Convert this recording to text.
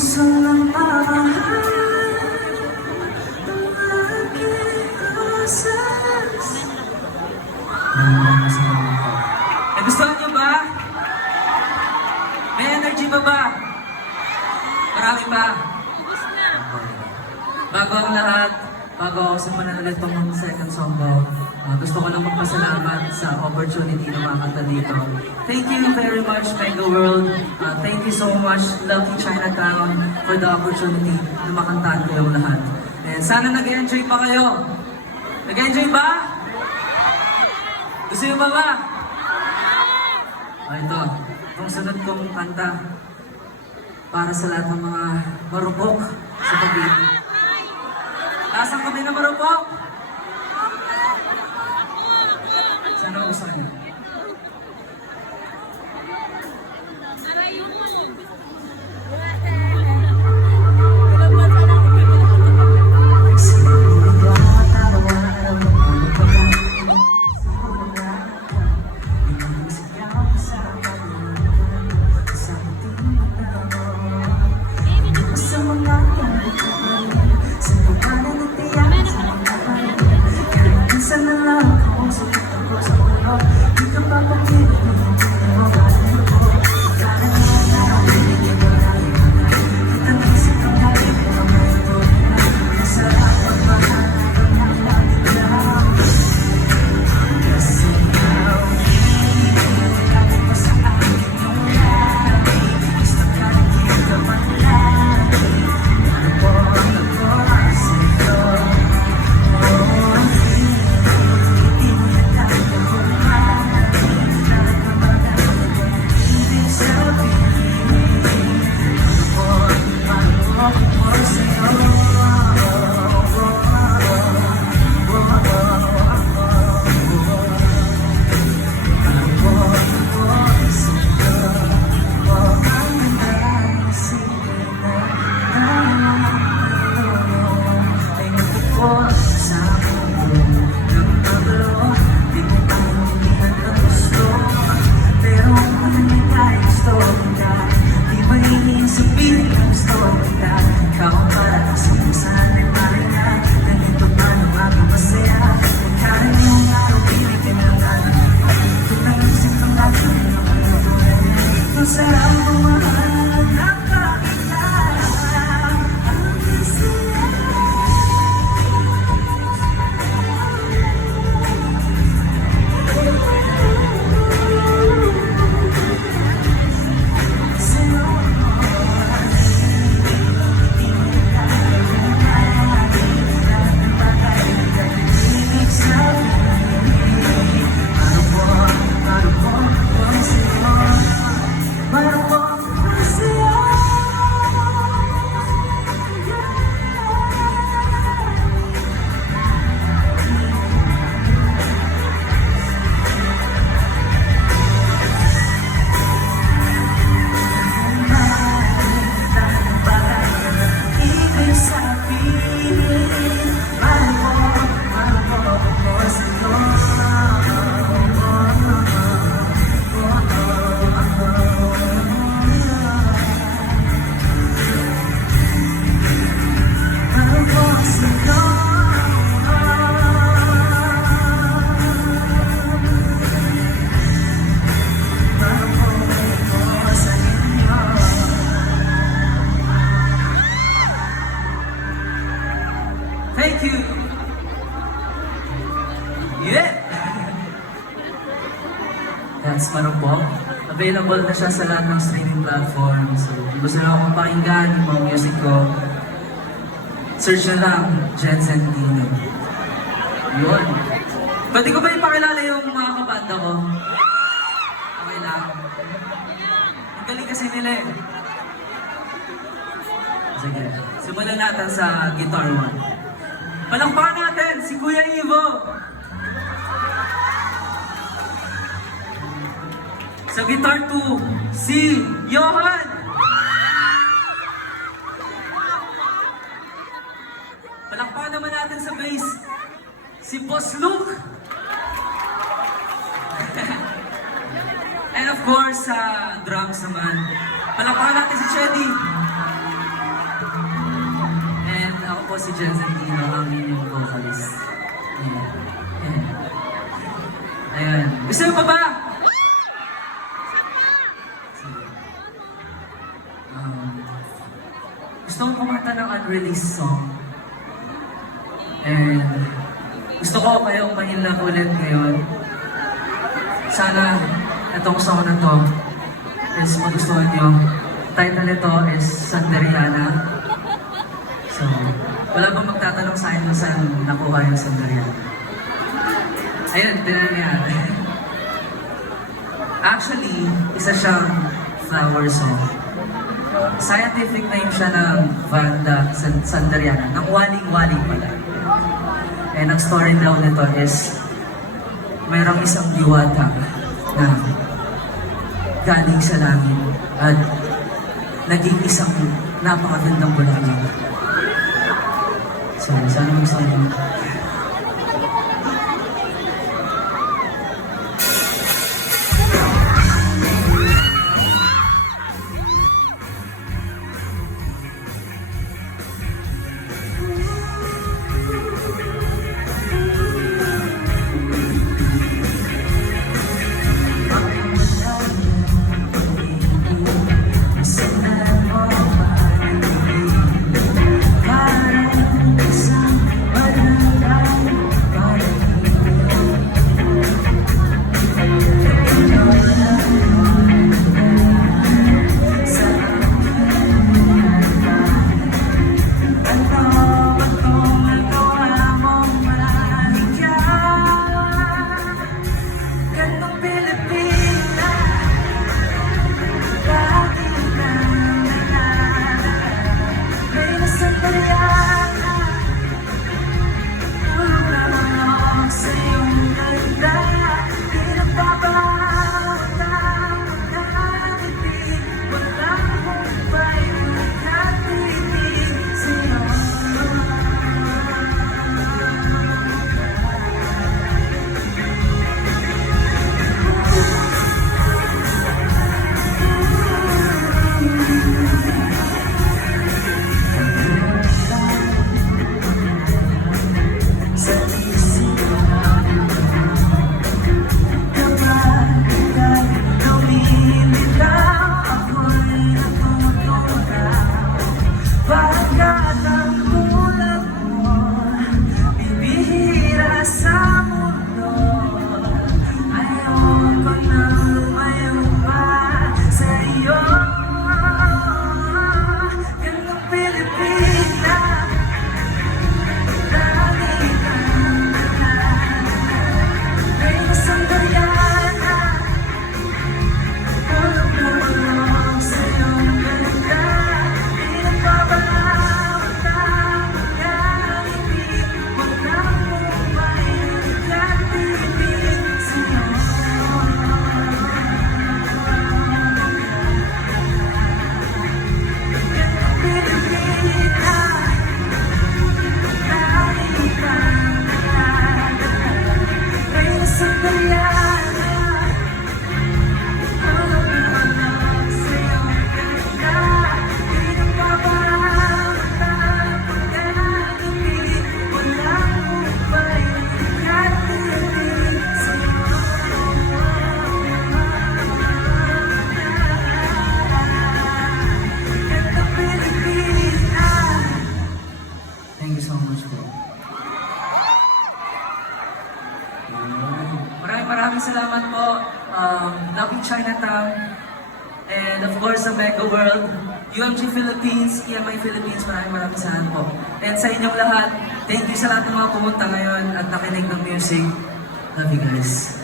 puso ng pamahal ng aking rosas. Nagustuhan niyo ba? May energy pa ba? Marami pa? Bago ang lahat, bago ako simulan ulit pang second song ko, gusto ko lang magpasalamat sa opportunity na makakanta dito. Thank you very much, Mega World. Thank you so much, Lucky Chinatown, for the opportunity na makantaan kayong lahat. And sana nag-enjoy pa kayo. Nag-enjoy ba? Gusto nyo ba? Ito, itong sunod kong kanta para sa lahat ng mga marupok sa pag-ibig. Taasang kami na marupok? Sana gusto niyo? Thank you! Yeah! That's Marupok. Available na siya sa lahat ng streaming platforms. So, kung gusto nyo akong pakinggan yung mga music ko, search na lang, Jensen Tino. Yun. Pwede ko ba ipakilala yung mga kabanda ko? Okay lang. Ang galing kasi nila eh. Sige, simulan natin sa Guitar 1. Palakpakan natin si Kuya Ivo! Sa Guitar 2, si Johan! Palakpakan naman natin sa bass, si Boss Luke! And of course, sa drums naman, palakpakan natin si Chedi! si Jensen Tino, ang inyong vocalist. Ayan. Ayan. Ayan. Gusto mo pa ba? Sige. Gusto ko kumanta ng unreleased song. And gusto ko kayong mahila ulit ngayon. Sana itong song na to is magustuhan nyo. Title nito is Sanderiana. So, wala bang magtatanong sa akin kung saan nakuha yung Sanderiana? Ayun, tinan niya. Actually, isa siyang flower song. Scientific name siya ng Vanda Sanderiana, ng waling-waling pala. And ang story daw nito is, mayroong isang diwata na galing sa langit at naging isang napakagandang bulaklak. So, sana gusto niyo. Thank you so much po. Maraming salamat po. Loving Chinatown. And of course, sa Mega World, UMG Philippines, EMI Philippines, maraming salamat po. And sa inyong lahat, thank you sa lahat ng mga pumunta ngayon at nakinig ng music. Love you guys.